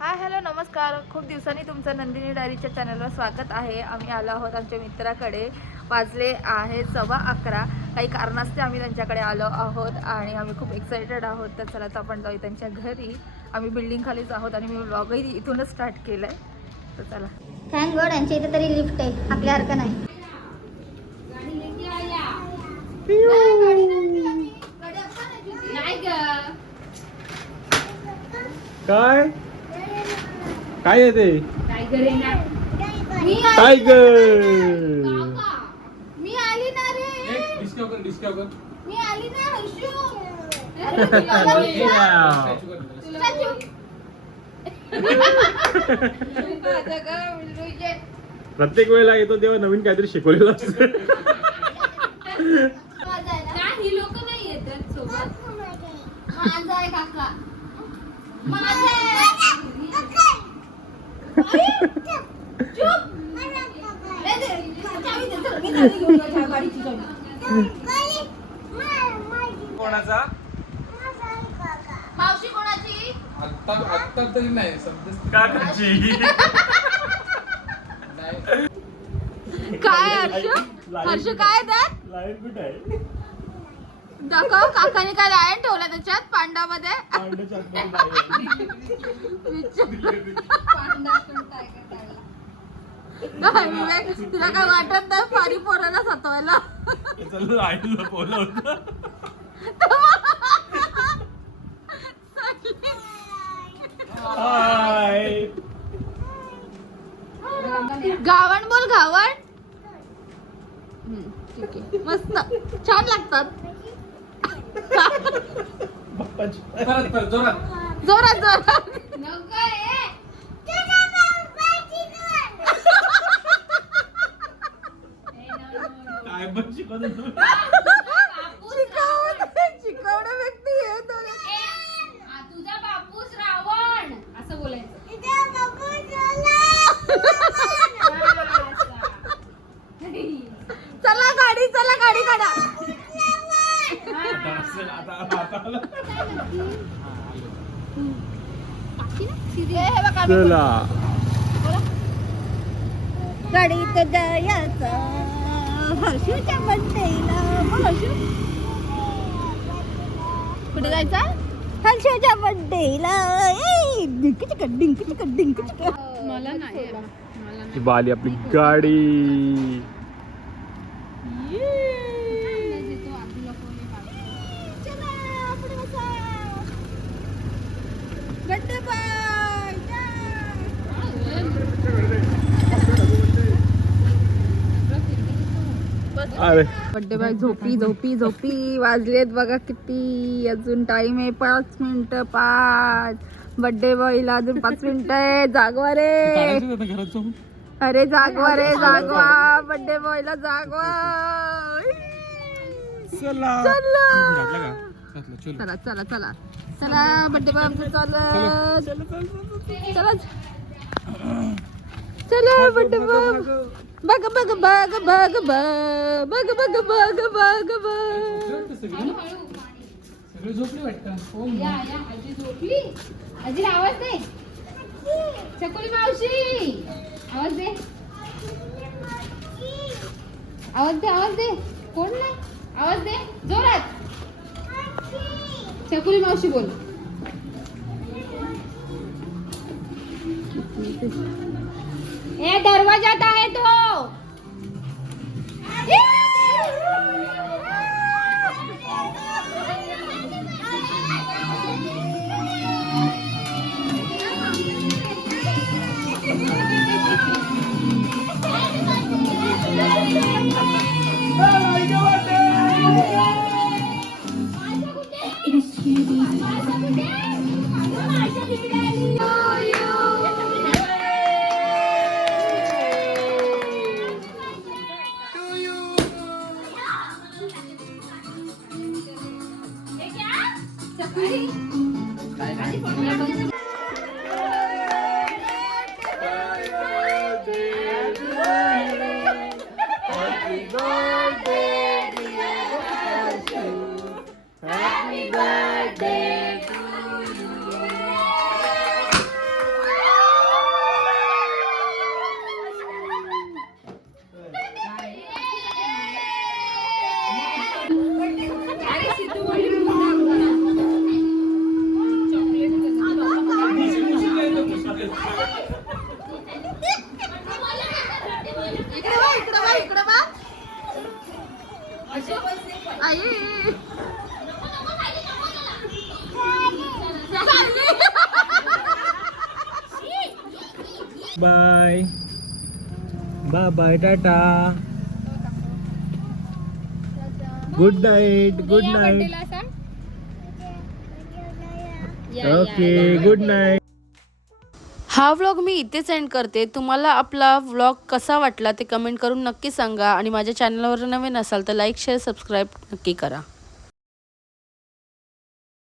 Hi hello नमस्कार. खूप दिवसांनी तुमचं नंदिनी डायरीच्या चॅनलवर स्वागत आहे. आम्ही आलो आहोत आमच्या मित्राकडे. वाजले आहे 11:15. काही कारणास्तव आम्ही त्यांच्याकडे आलो आहोत आणि आम्ही खूप एक्सायटेड आहोत. तर चला तर आपण जाऊ त्यांच्या घरी. आम्ही बिल्डिंग खालीच आहोत आणि मी व्लॉगही इथूनच स्टार्ट केला आहे. तर चला. थँक गॉड यांच्या इथे तरी लिफ्ट आहे, आपल्यासारखं नाही. काय काय आहे ते? टायगर आहे ना. टायगर. मी आली ना रे. डिस्कवर कर. मी आली ना हर्षू. प्रत्येक वेळेला येतो तेव्हा नवीन काहीतरी शिकवलेलं असतं. ही लोक नाही येतात सोबत. माझा आहे काका. माझा कोणाचा? मावशी कोणाची? आत्ता तरी नाही सध्या काकाची. काय हर्ष काय त्यात लाईन कुठे आहे? दाखव. काकाने काय लायन ठेवला त्याच्यात पांडामध्ये. नाही विवेक, तुला काय वाटत नाही फारी पोराला सतवायला? आईला बोलवलं. हाय. गावण बोल गावण. ठीक आहे मस्त छान लागतात. परत जोरात जोरात जोरात. काय पण शिकवत होतो. शिकवणं व्यक्ती आहे तो. तुझा बापूस रावण असं बोलायचं. चला गाडी काढा. चला गाडीत जायचं हर्षूच्या बड्डेला. कुठे जायचं? हर्षूच्या बड्डेला. मला नाही. ही बाली आपली गाडी. Birthday boy. अरे बड्डे बाय. झोपी वाजलेत बघा किती. अजून टाइम आहे 5 मिनिटं 5. बड्डे बॉयला अजून 5 मिनिटं आहे. जागवा रे. घरात जाऊन. अरे जागवा रे जागवा. बड्डे बॉयला जागवा. चला चला चला चला चला. बड्डे बॉय आमचं चालत. चला चला बड्डे बॉय. बघ बघ बघ बघ बघ बघ बघ बघ बघ बघ. सगळे झोपली वाटतं. या आजी झोपली. आजीला आवाज दे. चकुली मावशी आवाज दे. आवाज दे. कोण नाही. आवाज दे जोरात. चकुली मावशी बोल. ए दरवाजात आहे तो. Bye bye bye tata good night good या नाईट birthday ला सांग. या, ओके गुड नाईट. हा व्लॉग मी इथेच एंड करते. तुम्हाला आपला व्लॉग कसा वाटला ते कमेंट करून नक्की सांगा आणि माझ्या चॅनलवर नवीन असाल तर लाईक शेअर सबस्क्राईब नक्की करा.